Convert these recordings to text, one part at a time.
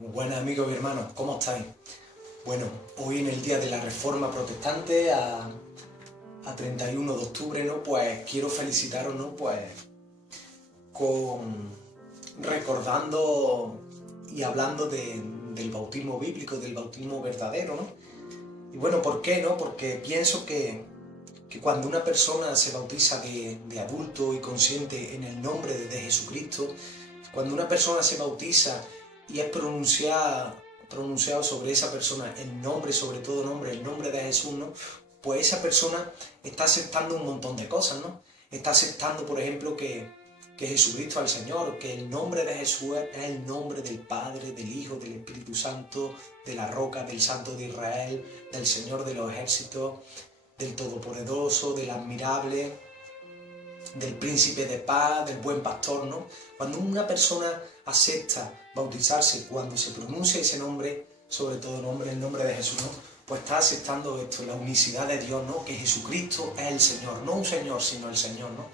Buenas amigos y hermanos, ¿cómo estáis? Bueno, hoy en el día de la Reforma Protestante, a 31 de octubre, ¿no? Pues quiero felicitaros, ¿no? Pues con recordando y hablando del bautismo bíblico, del bautismo verdadero, ¿no? Y bueno, ¿por qué, no? Porque pienso que cuando una persona se bautiza de adulto y consciente en el nombre de Jesucristo, cuando una persona se bautiza y es pronunciado sobre esa persona el nombre, sobre todo nombre, el nombre de Jesús, ¿no? Pues esa persona está aceptando un montón de cosas, ¿no? Está aceptando, por ejemplo, que Jesucristo es el Señor, que el nombre de Jesús es el nombre del Padre, del Hijo, del Espíritu Santo, de la Roca, del Santo de Israel, del Señor de los ejércitos, del Todopoderoso, del Admirable, del Príncipe de Paz, del Buen Pastor, ¿no? Cuando una persona acepta bautizarse, cuando se pronuncia ese nombre, sobre todo el nombre de Jesús, ¿no? Pues está aceptando esto, la unicidad de Dios, ¿no? Que Jesucristo es el Señor, no un Señor, sino el Señor, ¿no?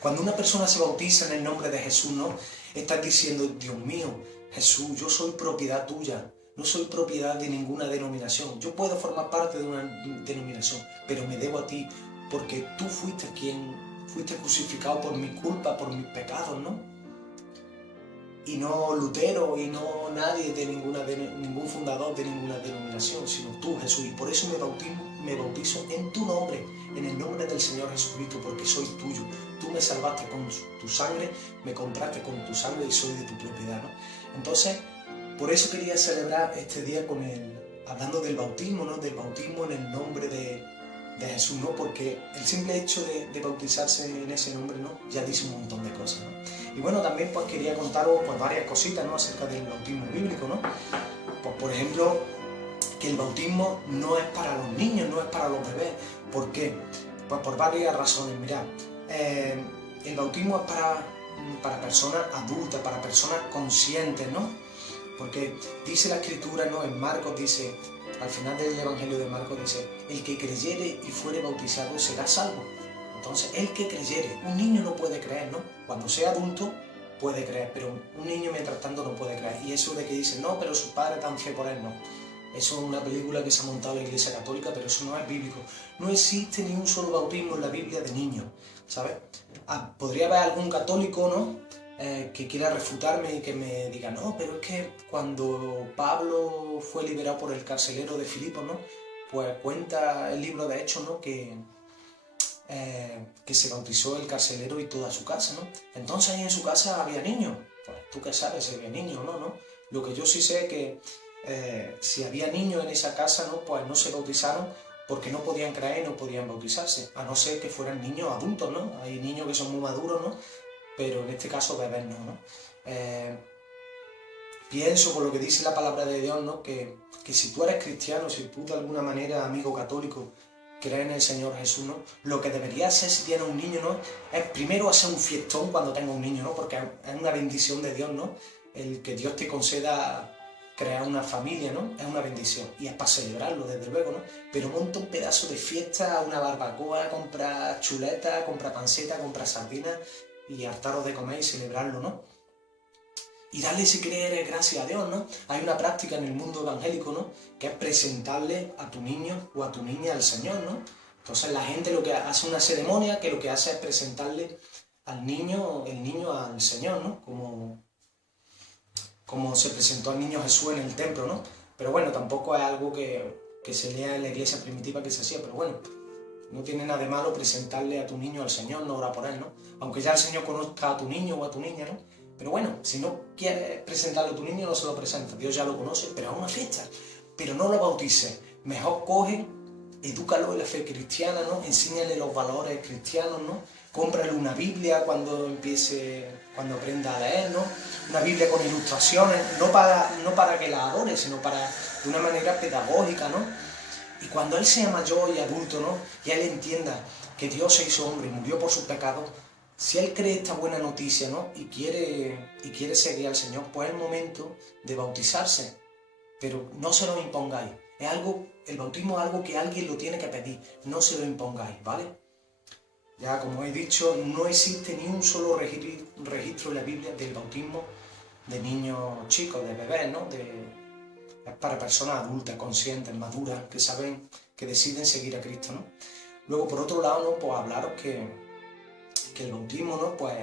Cuando una persona se bautiza en el nombre de Jesús, ¿no? Está diciendo, Dios mío, Jesús, yo soy propiedad tuya, no soy propiedad de ninguna denominación. Yo puedo formar parte de una denominación, pero me debo a ti, porque tú fuiste quien fuiste crucificado por mi culpa, por mis pecados, ¿no? Y no Lutero y no nadie ningún fundador de ninguna denominación, sino tú, Jesús. Y por eso me bautizo en tu nombre, en el nombre del Señor Jesucristo, porque soy tuyo. Tú me salvaste con tu sangre, me compraste con tu sangre y soy de tu propiedad, ¿no? Entonces, por eso quería celebrar este día hablando del bautismo, ¿no? Del bautismo en el nombre de Jesús, ¿no? Porque el simple hecho de bautizarse en ese nombre, ¿no? Ya dice un montón de cosas, ¿no? Y bueno, también pues quería contaros pues, varias cositas, ¿no? Acerca del bautismo bíblico, ¿no? Pues por ejemplo, que el bautismo no es para los niños, no es para los bebés. ¿Por qué? Pues por varias razones. Mirad, el bautismo es para personas adultas, para personas conscientes, ¿no? Porque dice la Escritura, ¿no? En Marcos dice, al final del Evangelio de Marcos dice, el que creyere y fuere bautizado será salvo. Entonces, el que creyere, un niño no puede creer, ¿no? Cuando sea adulto puede creer, pero un niño mientras tanto no puede creer. Y eso de que dicen, no, pero sus padres están fe por él, no. Eso es una película que se ha montado la Iglesia Católica, pero eso no es bíblico. No existe ni un solo bautismo en la Biblia de niños, ¿sabes? Podría haber algún católico, ¿no? Que quiera refutarme y que me diga, no, pero es que cuando Pablo fue liberado por el carcelero de Filipos, ¿no? Pues cuenta el libro de Hechos, ¿no? Que se bautizó el carcelero y toda su casa, ¿no? Entonces ahí en su casa había niños. Pues tú qué sabes si había niños o no, ¿no? Lo que yo sí sé es que si había niños en esa casa, ¿no? Pues no se bautizaron porque no podían creer y no podían bautizarse, a no ser que fueran niños adultos, ¿no? Hay niños que son muy maduros, ¿no? Pero en este caso bebés no, ¿no? Pienso, por lo que dice la palabra de Dios, ¿no? Que si tú eres cristiano, si tú de alguna manera, amigo católico, crees en el Señor Jesús, ¿no? Lo que debería hacer si tienes un niño, ¿no? Es primero hacer un fiestón cuando tengas un niño, ¿no? Porque es una bendición de Dios, ¿no? El que Dios te conceda crear una familia, ¿no? Es una bendición y es para celebrarlo, desde luego, ¿no? Pero monta un pedazo de fiesta, una barbacoa, compra chuleta, compra panceta, compra sardinas y hartaros de comer y celebrarlo, ¿no? Y darle, si quieres, gracias a Dios, ¿no? Hay una práctica en el mundo evangélico, ¿no? Que es presentarle a tu niño o a tu niña al Señor, ¿no? Entonces la gente lo que hace una ceremonia que lo que hace es presentarle al niño, el niño al Señor, ¿no? Como se presentó al niño Jesús en el templo, ¿no? Pero bueno, tampoco es algo que se lea en la iglesia primitiva que se hacía, pero bueno, no tiene nada de malo presentarle a tu niño al Señor, no orar por él, ¿no? Aunque ya el Señor conozca a tu niño o a tu niña, ¿no? Pero bueno, si no quieres presentarle a tu niño, no se lo presenta. Dios ya lo conoce, pero es una fiesta. Pero no lo bautices. Mejor coge, edúcalo en la fe cristiana, ¿no? Enséñale los valores cristianos, ¿no? Cómprale una Biblia cuando aprenda a leer, ¿no? Una Biblia con ilustraciones, no para que la adore, sino de una manera pedagógica, ¿no? Y cuando él sea mayor y adulto, ¿no? Y él entienda que Dios se hizo hombre y murió por sus pecados, si él cree esta buena noticia, ¿no? Y quiere seguir al Señor, pues es el momento de bautizarse. Pero no se lo impongáis. El bautismo es algo que alguien lo tiene que pedir. No se lo impongáis, ¿vale? Ya como he dicho, no existe ni un solo registro en la Biblia del bautismo de niños chicos, de bebés, ¿no? Es para personas adultas, conscientes, maduras, que saben, que deciden seguir a Cristo, ¿no? Luego, por otro lado, ¿no? Pues hablaros que el bautismo, ¿no? Pues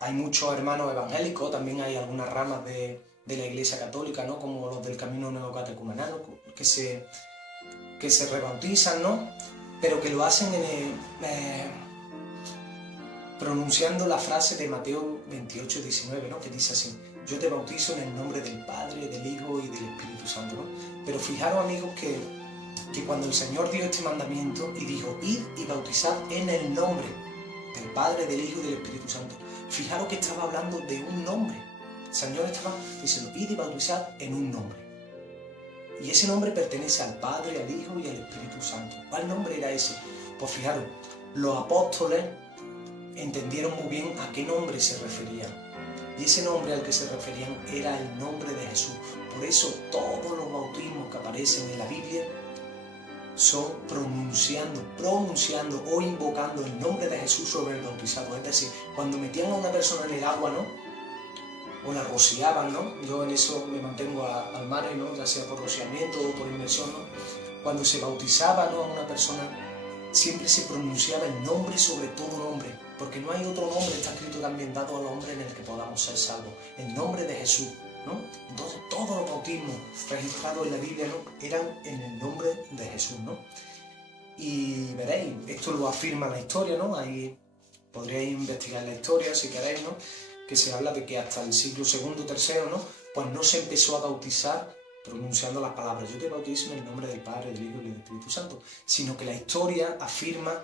hay muchos hermanos evangélicos, también hay algunas ramas de la Iglesia Católica, ¿no? Como los del Camino Neocatecumenano, que se rebautizan, ¿no? Pero que lo hacen pronunciando la frase de Mateo 28, 19, ¿no? Que dice así: yo te bautizo en el nombre del Padre, del Hijo y del Espíritu Santo, ¿no? Pero fijaros, amigos, que cuando el Señor dio este mandamiento y dijo: id y bautizad en el nombre del Padre, del Hijo y del Espíritu Santo, fijaros que estaba hablando de un nombre. El Señor estaba diciendo: id y bautizad en un nombre. Y ese nombre pertenece al Padre, al Hijo y al Espíritu Santo. ¿Cuál nombre era ese? Pues fijaros, los apóstoles entendieron muy bien a qué nombre se referían. Y ese nombre al que se referían era el nombre de Jesús. Por eso todos los bautismos que aparecen en la Biblia son pronunciando o invocando el nombre de Jesús sobre el bautizado. Es decir, cuando metían a una persona en el agua, ¿no? O la rociaban, ¿no? Yo en eso me mantengo al margen, ¿no? Ya sea por rociamiento o por inmersión, ¿no? Cuando se bautizaba, ¿no? a una persona, siempre se pronunciaba el nombre sobre todo nombre, porque no hay otro nombre, está escrito también, dado al hombre en el que podamos ser salvos, el nombre de Jesús, ¿no? Entonces todos los bautismos registrados en la Biblia, ¿no? eran en el nombre de Jesús, ¿no? Y veréis, esto lo afirma la historia, ¿no? Ahí podríais investigar la historia si queréis, ¿no? Que se habla de que hasta el siglo II, III, ¿no? Pues no se empezó a bautizar pronunciando las palabras: yo te bautizo en el nombre del Padre, del Hijo y del Espíritu Santo, sino que la historia afirma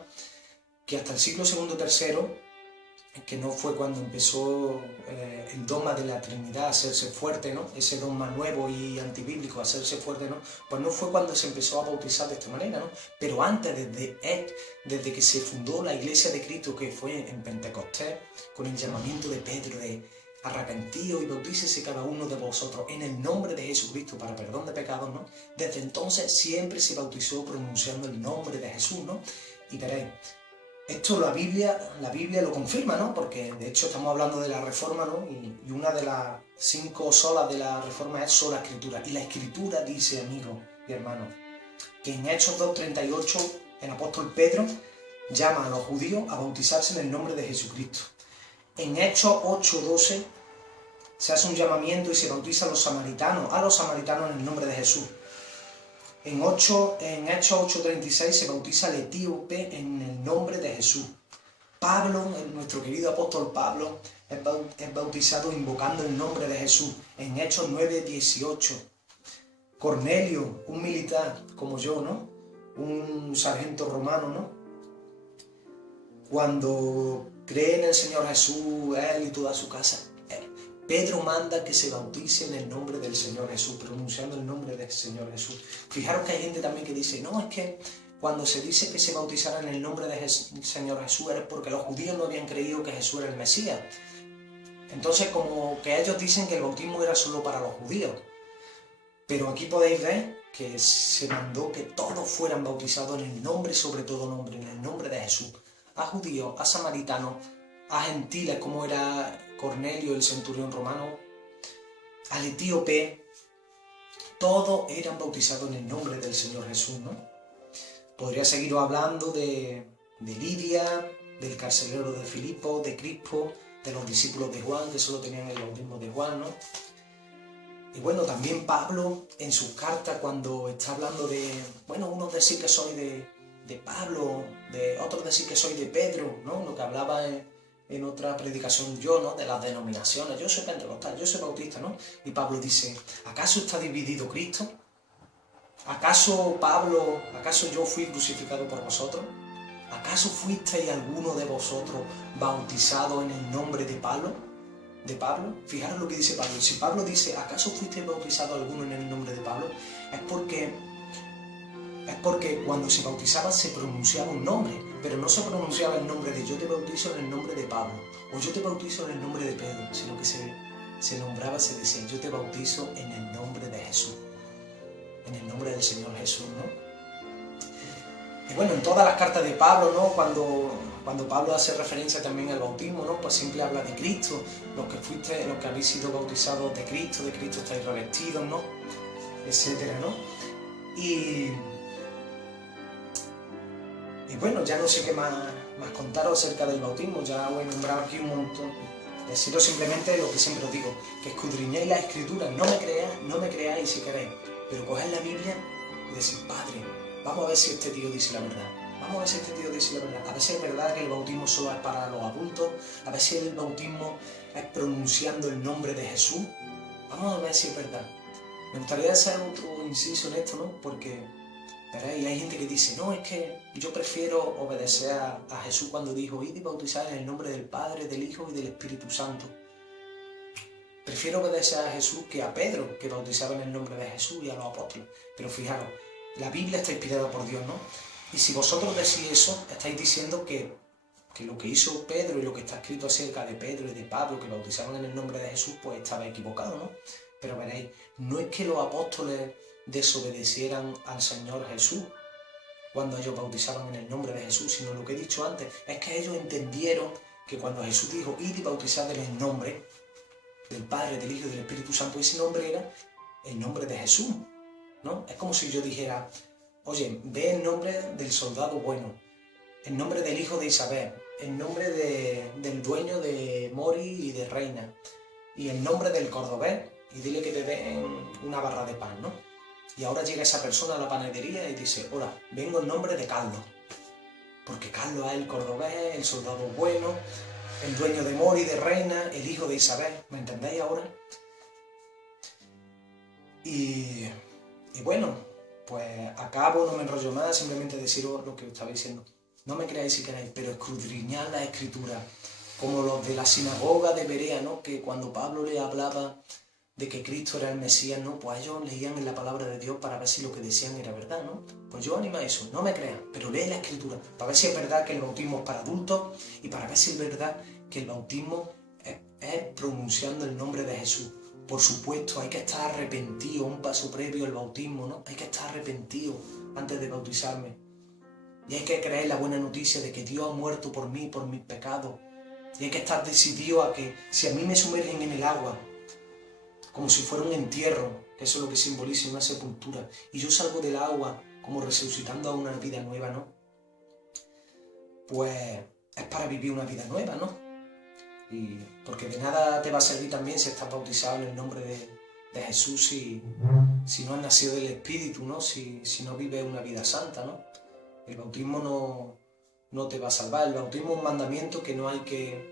que hasta el siglo II, III, que no fue cuando empezó el dogma de la Trinidad a hacerse fuerte, ¿no? Ese dogma nuevo y antibíblico a hacerse fuerte, ¿no? Pues no fue cuando se empezó a bautizar de esta manera, ¿no? Pero antes, desde que se fundó la Iglesia de Cristo, que fue en Pentecostés, con el llamamiento de Pedro de arrepentíos y bautícese cada uno de vosotros en el nombre de Jesucristo para perdón de pecados, ¿no? Desde entonces siempre se bautizó pronunciando el nombre de Jesús, ¿no? Y veréis, esto la Biblia lo confirma, ¿no? Porque de hecho estamos hablando de la Reforma, ¿no? Y una de las 5 solas de la Reforma es sola Escritura. Y la Escritura dice, amigos y hermanos, que en Hechos 2:38 el apóstol Pedro llama a los judíos a bautizarse en el nombre de Jesucristo. En Hechos 8:12 se hace un llamamiento y se bautiza a los samaritanos en el nombre de Jesús. En Hechos 8:36 se bautiza al etíope en el nombre de Jesús. Pablo, nuestro querido apóstol Pablo, es bautizado invocando el nombre de Jesús. En Hechos 9:18. Cornelio, un militar como yo, ¿no? Un sargento romano, ¿no? Cuando cree en el Señor Jesús, él y toda su casa, Pedro manda que se bautice en el nombre del Señor Jesús, pronunciando el nombre del Señor Jesús. Fijaros que hay gente también que dice: no, es que cuando se dice que se bautizara en el nombre del Señor Jesús era porque los judíos no habían creído que Jesús era el Mesías. Entonces, como que ellos dicen que el bautismo era solo para los judíos. Pero aquí podéis ver que se mandó que todos fueran bautizados en el nombre, sobre todo nombre, en el nombre de Jesús. A judíos, a samaritanos, a gentiles como era Cornelio, el centurión romano, al etíope, todos eran bautizados en el nombre del Señor Jesús, ¿no? Podría seguir hablando de Lidia, del carcelero de Filipo, de Crispo, de los discípulos de Juan, que solo tenían el bautismo de Juan, ¿no? Y bueno, también Pablo, en sus cartas, cuando está hablando de, bueno, unos decir que soy de Pablo, de otros decir que soy de Pedro, ¿no? Lo que hablaba en otra predicación yo, ¿no? De las denominaciones. Yo soy pentecostal, yo soy bautista, ¿no? Y Pablo dice: ¿acaso está dividido Cristo? ¿Acaso yo fui crucificado por vosotros? ¿Acaso fuisteis alguno de vosotros bautizado en el nombre de Pablo? Fijaros lo que dice Pablo. Si Pablo dice: ¿acaso fuisteis bautizado alguno en el nombre de Pablo? Es porque cuando se bautizaba se pronunciaba un nombre, pero no se pronunciaba el nombre de yo te bautizo en el nombre de Pablo, o yo te bautizo en el nombre de Pedro, sino que se nombraba, se decía: yo te bautizo en el nombre de Jesús, en el nombre del Señor Jesús, ¿no? Y bueno, en todas las cartas de Pablo, ¿no? Cuando Cuando Pablo hace referencia también al bautismo, ¿no? Pues siempre habla de Cristo, los que habéis sido bautizados de Cristo estáis revestidos, ¿no? Etcétera, ¿no? Y bueno, ya no sé qué más contaros acerca del bautismo, ya os he nombrado aquí un montón. Deciros simplemente lo que siempre os digo, que escudriñéis las Escrituras, no me creáis si queréis, pero coged la Biblia y decid, Padre, vamos a ver si este tío dice la verdad. Vamos a ver si este tío dice la verdad. A ver si es verdad que el bautismo solo es para los adultos, a ver si el bautismo es pronunciando el nombre de Jesús. Vamos a ver si es verdad. Me gustaría hacer otro inciso en esto, ¿no? Porque veréis, hay gente que dice, no, es que yo prefiero obedecer a Jesús cuando dijo, id y bautizad en el nombre del Padre, del Hijo y del Espíritu Santo. Prefiero obedecer a Jesús que a Pedro, que bautizaba en el nombre de Jesús, y a los apóstoles. Pero fijaros, la Biblia está inspirada por Dios, ¿no? Y si vosotros decís eso, estáis diciendo que lo que hizo Pedro y lo que está escrito acerca de Pedro y de Pablo, que bautizaban en el nombre de Jesús, pues estaba equivocado, ¿no? Pero veréis, no es que los apóstoles desobedecieran al Señor Jesús cuando ellos bautizaban en el nombre de Jesús, sino lo que he dicho antes, es que ellos entendieron que cuando Jesús dijo, id y bautizad en el nombre del Padre, del Hijo y del Espíritu Santo, ese nombre era el nombre de Jesús, ¿no? Es como si yo dijera, oye, ve el nombre del soldado bueno, el nombre del hijo de Isabel, el nombre del dueño de Mori y de Reina, y el nombre del cordobés, y dile que te den una barra de pan, ¿no? Y ahora llega esa persona a la panadería y dice, hola, vengo en nombre de Carlos, porque Carlos es el cordobés, el soldado bueno, el dueño de Mori, de Reina, el hijo de Isabel, ¿me entendéis ahora? Y bueno, pues acabo, no me enrollo más, simplemente deciros lo que os estaba diciendo. No me creáis si queréis, pero escudriñad la Escritura, como los de la sinagoga de Berea, ¿no? Que cuando Pablo le hablaba de que Cristo era el Mesías, ¿no? Pues ellos leían en la palabra de Dios para ver si lo que decían era verdad, ¿no? Pues yo animo a eso, no me crean, pero lee la Escritura, para ver si es verdad que el bautismo es para adultos y para ver si es verdad que el bautismo es pronunciando el nombre de Jesús. Por supuesto, hay que estar arrepentido, un paso previo al bautismo, ¿no? Hay que estar arrepentido antes de bautizarme. Y hay que creer la buena noticia de que Dios ha muerto por mí, por mis pecados. Y hay que estar decidido a que si a mí me sumergen en el agua, como si fuera un entierro, que eso es lo que simboliza una sepultura, y yo salgo del agua como resucitando a una vida nueva, ¿no? Pues es para vivir una vida nueva, ¿no? Y porque de nada te va a servir también si estás bautizado en el nombre de Jesús si no has nacido del Espíritu, ¿no? Si no vives una vida santa, ¿no? El bautismo no te va a salvar. El bautismo es un mandamiento que no hay que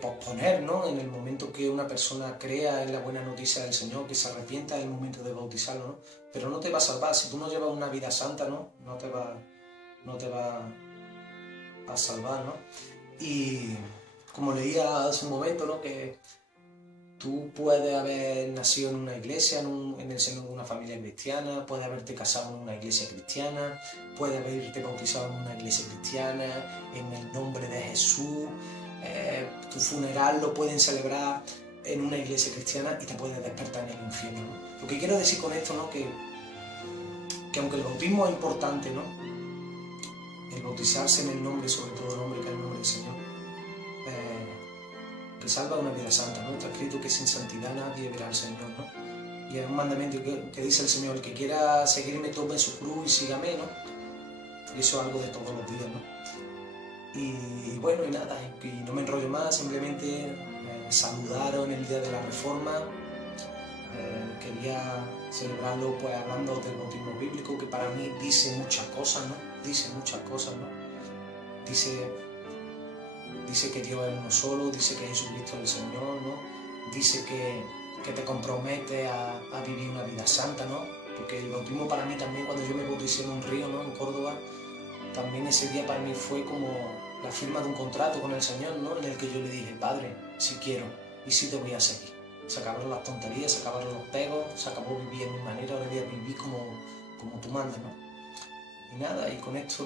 posponer, ¿no? En el momento que una persona crea en la buena noticia del Señor, que se arrepienta, es el momento de bautizarlo, ¿no? Pero no te va a salvar. Si tú no llevas una vida santa, ¿no? No te va a salvar, ¿no? Y como leía hace un momento, ¿no? Que tú puedes haber nacido en una iglesia, en el seno de una familia cristiana, puedes haberte casado en una iglesia cristiana, puedes haberte bautizado en una iglesia cristiana, en el nombre de Jesús. Tu funeral lo pueden celebrar en una iglesia cristiana y te puedes despertar en el infierno, ¿no? Lo que quiero decir con esto, ¿no? Que aunque el bautismo es importante, ¿no? El bautizarse en el nombre, sobre todo el nombre que es el nombre del Señor, que salva una vida santa, ¿no? Está escrito que sin santidad nadie verá al Señor, ¿no? Y es un mandamiento que dice el Señor, el que quiera seguirme tome su cruz y sígame, ¿no? Y eso es algo de todos los días, ¿no? Y bueno, y nada, y no me enrollo más, simplemente saludaros en el Día de la Reforma. Quería celebrarlo pues hablando del bautismo bíblico, que para mí dice muchas cosas, ¿no? Dice muchas cosas, ¿no? Dice que Dios es uno solo, dice que Jesucristo es el Señor, ¿no? Dice que te compromete a vivir una vida santa, ¿no? Porque el bautismo para mí también, cuando yo me bauticé en un río, ¿no? En Córdoba, también ese día para mí fue como la firma de un contrato con el Señor, ¿no? En el que yo le dije, Padre, si quiero y si te voy a seguir. Se acabaron las tonterías, se acabaron los pegos, se acabó vivir en mi manera, ahora voy a vivir como tú mandas, ¿no? Y nada, y con esto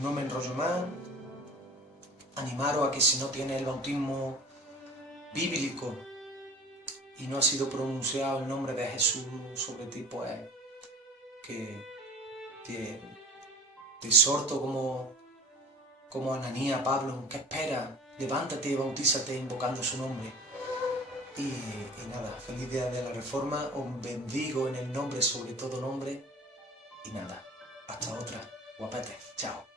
no me enrollo más. Animaros a que si no tienes el bautismo bíblico y no ha sido pronunciado el nombre de Jesús sobre ti, pues que te exhorto como como Ananías, Pablo, ¿qué esperas? Levántate y bautízate invocando su nombre. Y nada, feliz día de la Reforma, os bendigo en el nombre, sobre todo nombre, y nada, hasta otra, guapete, chao.